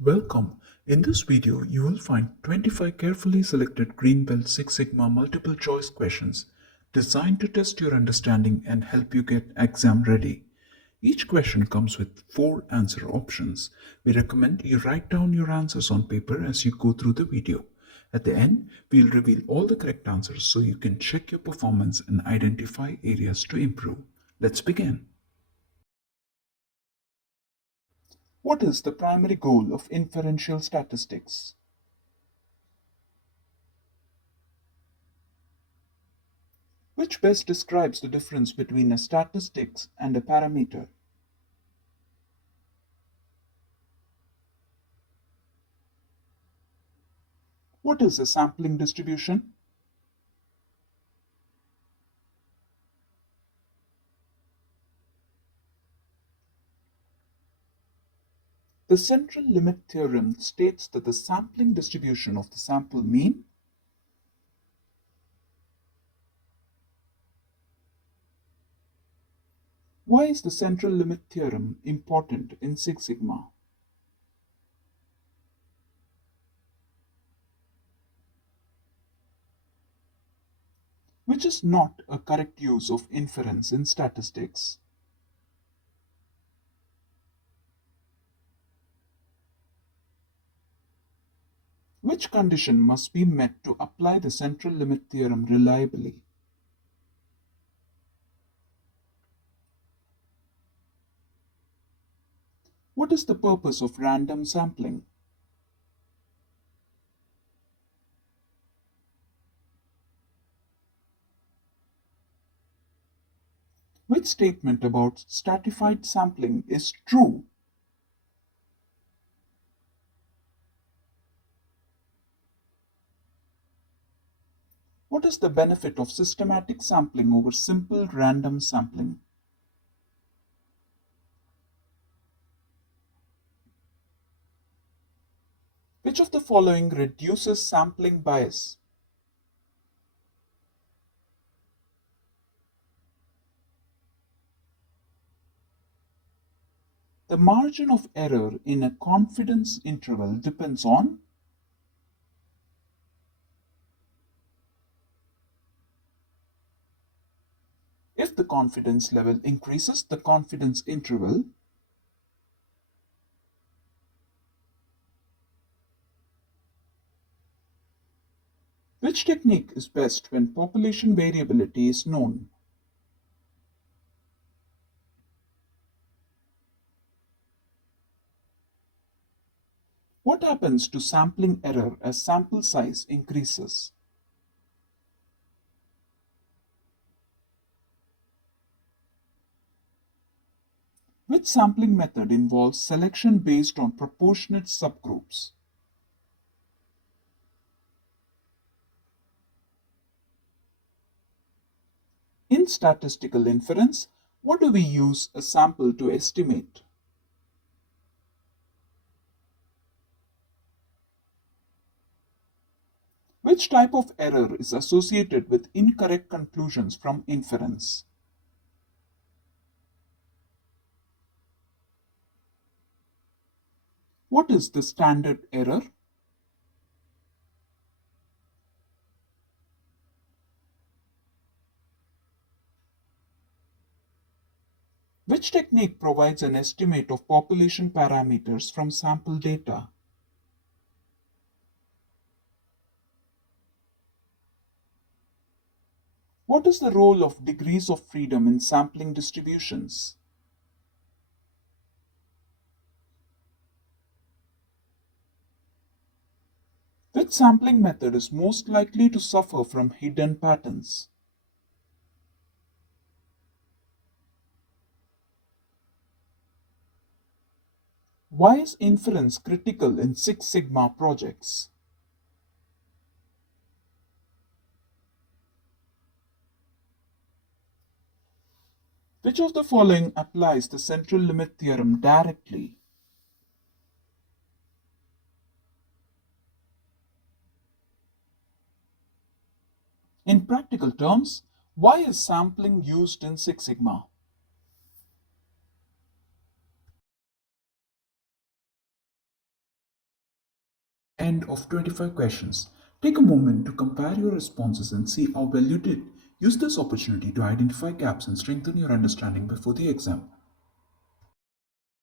Welcome. In this video, you will find 25 carefully selected greenbelt Six Sigma multiple choice questions designed to test your understanding and help you get exam ready. Each question comes with 4 answer options. We recommend you write down your answers on paper as you go through the video. At the end, we'll reveal all the correct answers so you can check your performance and identify areas to improve. Let's begin. What is the primary goal of inferential statistics? Which best describes the difference between a statistics and a parameter? What is a sampling distribution? The central limit theorem states that the sampling distribution of the sample mean. Why is the central limit theorem important in Six Sigma? Which is not a correct use of inference in statistics? Which condition must be met to apply the central limit theorem reliably? What is the purpose of random sampling? Which statement about stratified sampling is true? What is the benefit of systematic sampling over simple random sampling? Which of the following reduces sampling bias? The margin of error in a confidence interval depends on. If the confidence level increases the confidence interval, which technique is best when population variability is known? What happens to sampling error as sample size increases? Which sampling method involves selection based on proportionate subgroups? In statistical inference, what do we use a sample to estimate? Which type of error is associated with incorrect conclusions from inference? What is the standard error? Which technique provides an estimate of population parameters from sample data? What is the role of degrees of freedom in sampling distributions? Which sampling method is most likely to suffer from hidden patterns? Why is inference critical in Six Sigma projects? Which of the following applies the central limit theorem directly? In practical terms, why is sampling used in Six Sigma? End of 25 questions. Take a moment to compare your responses and see how well you did. Use this opportunity to identify gaps and strengthen your understanding before the exam.